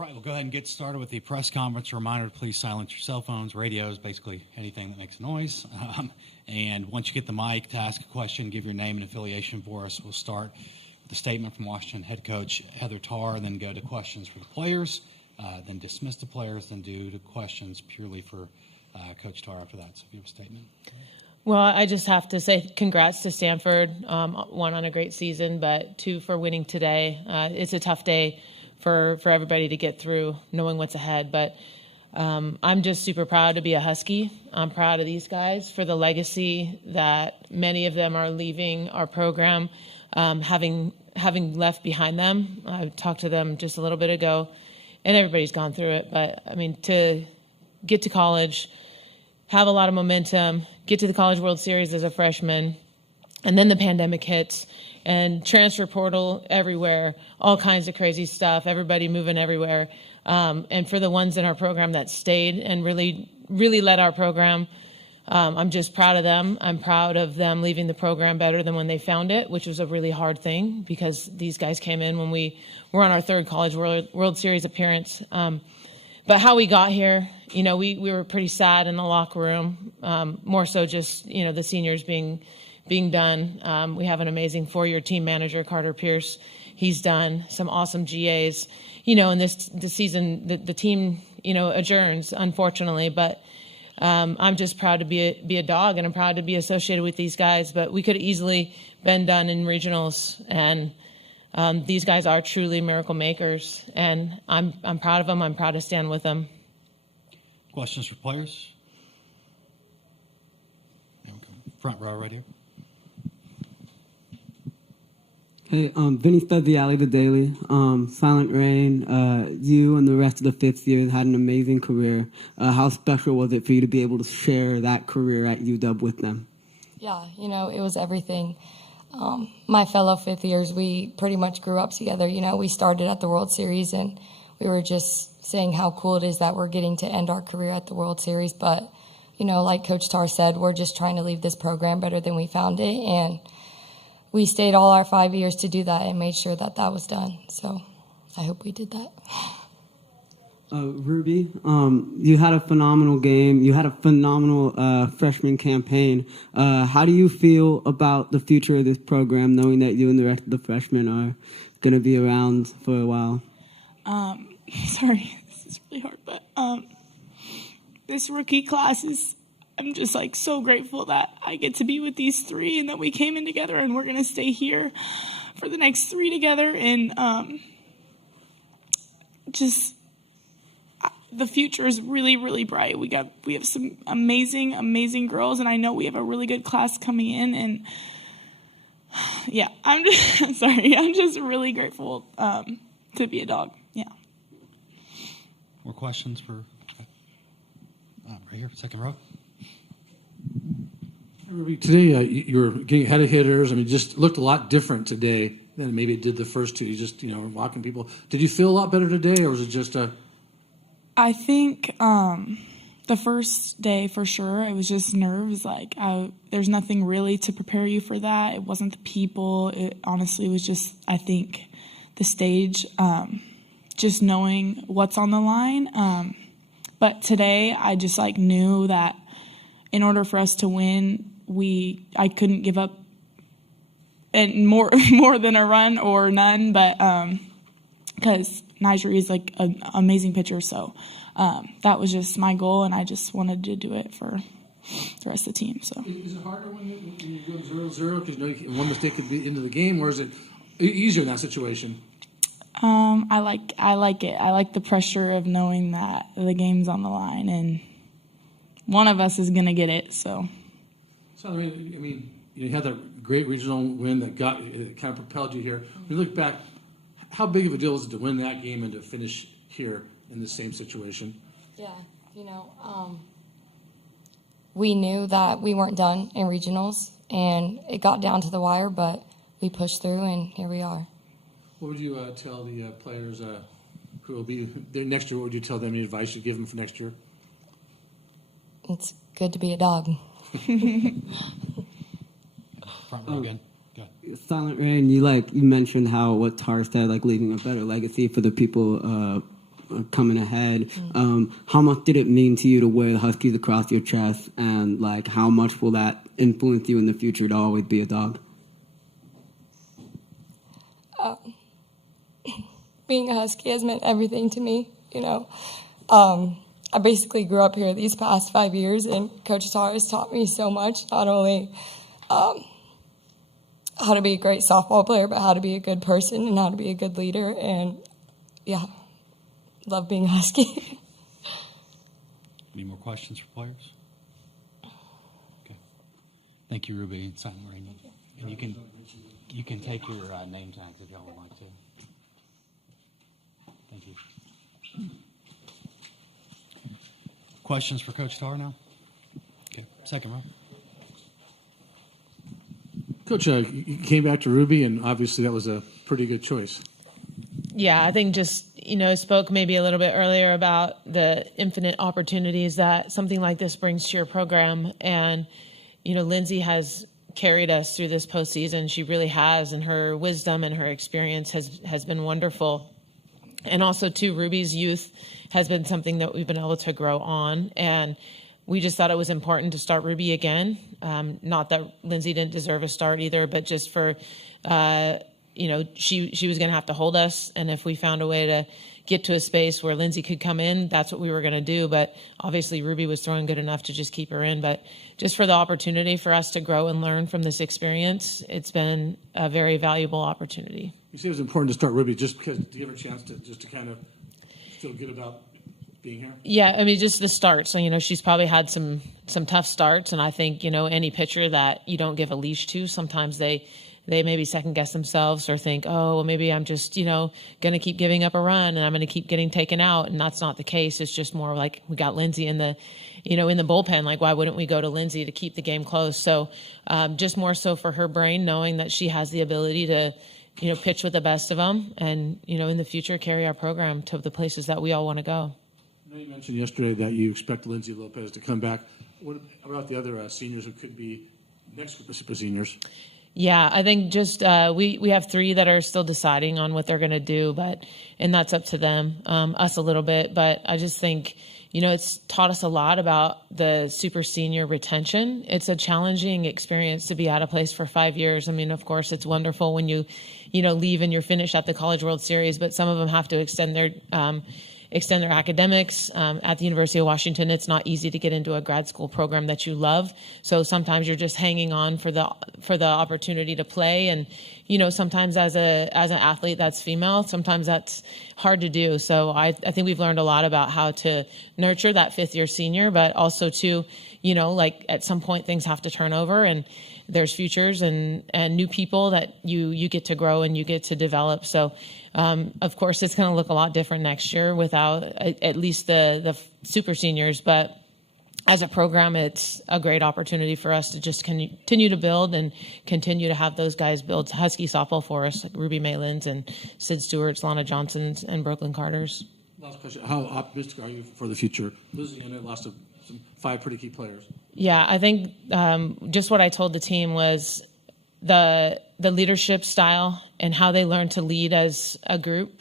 All right, we'll go ahead and get started with the press conference. A reminder to please silence your cell phones, radios, basically anything that makes a noise. And once you get the mic to ask a question, give your name and affiliation for us. We'll start with a statement from Washington head coach Heather Tarr, and then go to questions for the players, then dismiss the players, then do the questions purely for Coach Tarr after that. So if you have a statement. Well, I just have to say congrats to Stanford. One, on a great season, but two, for winning today. It's a tough day for everybody to get through, knowing what's ahead. But I'm just super proud to be a Husky. I'm proud of these guys for the legacy that many of them are leaving our program, having left behind them. I talked to them just a little bit ago, and everybody's gone through it. But, I mean, to get to college, have a lot of momentum, get to the College World Series as a freshman, and then the pandemic hits, and transfer portal everywhere, all kinds of crazy stuff, everybody moving everywhere. And for the ones in our program that stayed and really, really led our program, I'm just proud of them. I'm proud of them leaving the program better than when they found it, which was a really hard thing because these guys came in when we were on our third College World Series appearance. But how we got here, you know, we were pretty sad in the locker room, more so just, you know, the seniors being done. We have an amazing 4-year team manager, Carter Pierce. He's done some awesome GAs. You know, in this season, the team, you know, adjourns, unfortunately. But I'm just proud to be a dog, and I'm proud to be associated with these guys. But we could have easily been done in regionals, and these guys are truly miracle makers. And I'm proud of them. I'm proud to stand with them. Questions for players? Front row right here. Hey, Vinny Speziali, The Daily. Silent Rain, you and the rest of the fifth years had an amazing career. How special was it for you to be able to share that career at UW with them? Yeah, you know, it was everything. My fellow fifth years, we pretty much grew up together. You know, we started at the World Series, and we were just saying how cool it is that we're getting to end our career at the World Series. But, you know, like Coach Tarr said, we're just trying to leave this program better than we found it. And we stayed all our 5 years to do that and made sure that that was done. So I hope we did that. Ruby, you had a phenomenal game. You had a phenomenal freshman campaign. How do you feel about the future of this program, knowing that you and the rest of the freshmen are going to be around for a while? Sorry, this is really hard, but this rookie class is, I'm just like so grateful that I get to be with these three and that we came in together and we're going to stay here for the next 3 together. And just the future is really, really bright. We have some amazing girls, and I know we have a really good class coming in. And yeah, I'm just really grateful to be a dog. Yeah. More questions for right here, second row. Today, you were getting ahead of hitters. I mean, just looked a lot different today than maybe it did the first two. You just, you know, walking people. Did you feel a lot better today, or was it just a... I think the first day, for sure, it was just nerves. Like, there's nothing really to prepare you for that. It wasn't the people. It honestly was just, I think, the stage, just knowing what's on the line. But today, I just, like, knew that in order for us to win, I couldn't give up and more than a run or none, but because Nigeria is like an amazing pitcher, so that was just my goal, and I just wanted to do it for the rest of the team. So is it harder when you go 0-0 because you know one mistake could be into the game, or is it easier in that situation? I like it. I like the pressure of knowing that the game's on the line and one of us is gonna get it. So I mean, you had that great regional win that kind of propelled you here. When you look back, how big of a deal is it to win that game and to finish here in the same situation? Yeah, you know, we knew that we weren't done in regionals, and it got down to the wire, but we pushed through, and here we are. What would you tell the players who will be there next year? What would you tell them? Any advice you give them for next year? It's good to be a dog. Front row again. Silent Rain, you mentioned how what Tar said, like leaving a better legacy for the people coming ahead. How much did it mean to you to wear the Huskies across your chest, and like how much will that influence you in the future to always be a dog? Being a Husky has meant everything to me, you know. I basically grew up here these past 5 years, and Coach Tar has taught me so much, not only how to be a great softball player, but how to be a good person and how to be a good leader. And, yeah, love being a Husky. Any more questions for players? Okay. Thank you, Ruby and Silent Raymond. And you can take your name tags if y'all would like to. Thank you. Questions for Coach Tar now? Okay, second row. Coach, you came back to Ruby, and obviously that was a pretty good choice. Yeah, I think just, I spoke maybe a little bit earlier about the infinite opportunities that something like this brings to your program. And, Lindsay has carried us through this postseason. She really has, and her wisdom and her experience has been wonderful. And also, too, Ruby's youth has been something that we've been able to grow on. And we just thought it was important to start Ruby again. Not that Lindsay didn't deserve a start either, but just for, she was going to have to hold us. And if we found a way to get to a space where Lindsay could come in, that's what we were going to do. But obviously Ruby was throwing good enough to just keep her in. But just for the opportunity for us to grow and learn from this experience, it's been a very valuable opportunity. You say it was important to start Ruby just because to give her a chance to kind of feel good about being here? Yeah, I mean, just the starts. So, she's probably had some tough starts, and I think, any pitcher that you don't give a leash to, sometimes they maybe second guess themselves or think, oh, well, maybe I'm just, going to keep giving up a run and I'm going to keep getting taken out. And that's not the case. It's just more like we got Lindsay in the bullpen. Like, why wouldn't we go to Lindsay to keep the game close? So just more so for her brain, knowing that she has the ability to, pitch with the best of them and, in the future, carry our program to the places that we all want to go. I know you mentioned yesterday that you expect Lindsay Lopez to come back. What about the other seniors who could be next group of seniors? Yeah, I think just we have 3 that are still deciding on what they're going to do, and that's up to them, us a little bit. But I just think, it's taught us a lot about the super senior retention. It's a challenging experience to be out of place for 5 years. I mean, of course, it's wonderful when you leave and you're finished at the College World Series, but some of them have to extend their academics. At the University of Washington, it's not easy to get into a grad school program that you love. So sometimes you're just hanging on for the opportunity to play. And, sometimes as an athlete that's female, sometimes that's hard to do. So I think we've learned a lot about how to nurture that 5th year senior, but also to, like at some point things have to turn over and there's futures and new people that you get to grow and you get to develop. So, of course, it's going to look a lot different next year without at least the super seniors. But as a program, it's a great opportunity for us to just continue to build and continue to have those guys build Husky softball for us, like Ruby Malins and Sid Stewart's, Lana Johnson's, and Brooklyn Carter's. Last question. How optimistic are you for the future? Louisiana lost some 5 pretty key players. Yeah, I think just what I told the team was the leadership style and how they learned to lead as a group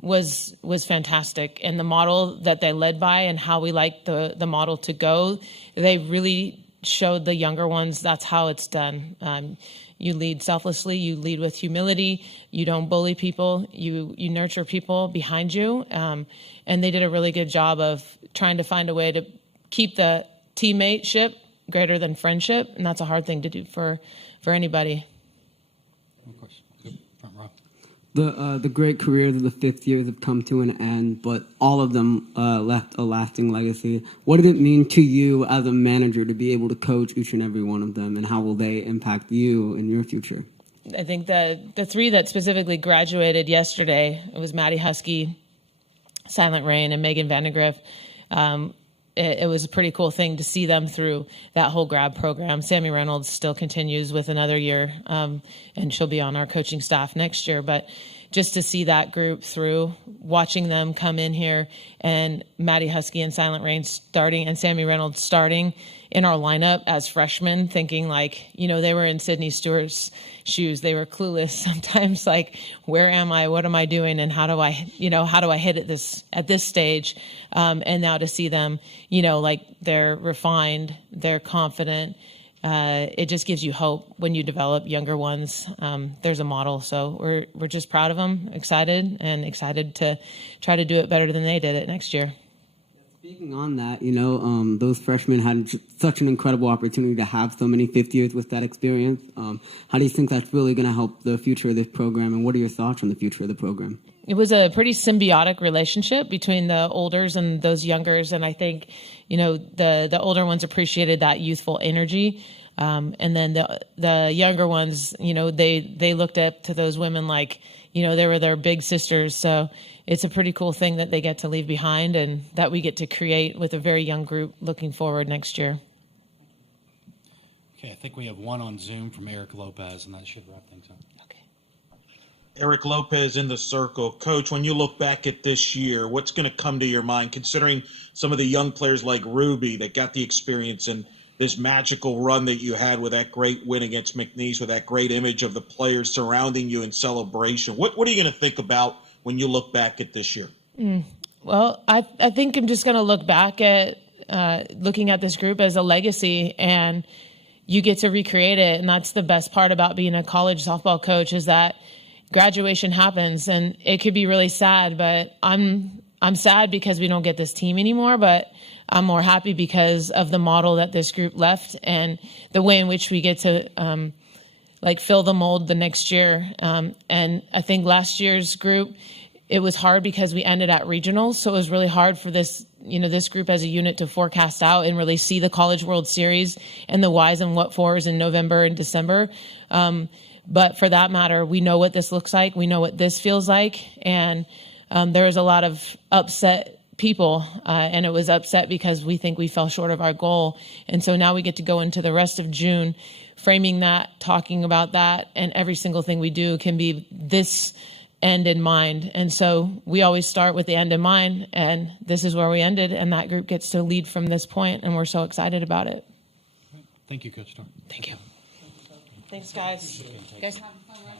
was fantastic. And the model that they led by and how we like the model to go, they really showed the younger ones that's how it's done. You lead selflessly, you lead with humility, you don't bully people, you nurture people behind you. And they did a really good job of trying to find a way to keep the teammateship greater than friendship, and that's a hard thing to do for anybody. One question. Good. Front row. The great careers of the 5th years have come to an end, but all of them left a lasting legacy. What did it mean to you as a manager to be able to coach each and every one of them, and how will they impact you in your future? I think the 3 that specifically graduated yesterday, it was Maddie Husky, Silent Rain, and Megan Vandegrift. It was a pretty cool thing to see them through that whole grad program. Sammy Reynolds still continues with another year, and she'll be on our coaching staff next year. But, just to see that group through, watching them come in here, and Maddie Husky and Silent Rain starting, and Sammy Reynolds starting in our lineup as freshmen, thinking like, they were in Sydney Stewart's shoes. They were clueless sometimes, like, where am I? What am I doing? And how do I hit at this stage? And now to see them, like, they're refined, they're confident. It just gives you hope when you develop younger ones. There's a model, so we're just proud of them, excited to try to do it better than they did it next year. Speaking on that, those freshmen had such an incredible opportunity to have so many fifth years with that experience. How do you think that's really going to help the future of this program, and what are your thoughts on the future of the program? It was a pretty symbiotic relationship between the olders and those youngers, and I think, the older ones appreciated that youthful energy, and then the younger ones, they looked up to those women like, they were their big sisters. So it's a pretty cool thing that they get to leave behind and that we get to create with a very young group looking forward next year. Okay, I think we have one on Zoom from Eric Lopez, and that should wrap things up. Okay. Eric Lopez in the circle. Coach, when you look back at this year, what's going to come to your mind, considering some of the young players like Ruby that got the experience and this magical run that you had with that great win against McNeese, with that great image of the players surrounding you in celebration? What are you going to think about when you look back at this year? Well, I think I'm just going to look back at looking at this group as a legacy, and you get to recreate it. And that's the best part about being a college softball coach, is that graduation happens, and it could be really sad, but I'm sad because we don't get this team anymore, but I'm more happy because of the model that this group left and the way in which we get to fill the mold the next year. And I think last year's group, it was hard because we ended at regionals, so it was really hard for this group as a unit to forecast out and really see the College World Series and the whys and what fors in November and December. But for that matter, we know what this looks like. We know what this feels like. And there was a lot of upset people, and it was upset because we think we fell short of our goal. And so now we get to go into the rest of June framing that, talking about that, and every single thing we do can be this end in mind. And so we always start with the end in mind, and this is where we ended, and that group gets to lead from this point, and we're so excited about it. Thank you, Coach Storm. Thank you. Thanks, guys. You guys having fun, right?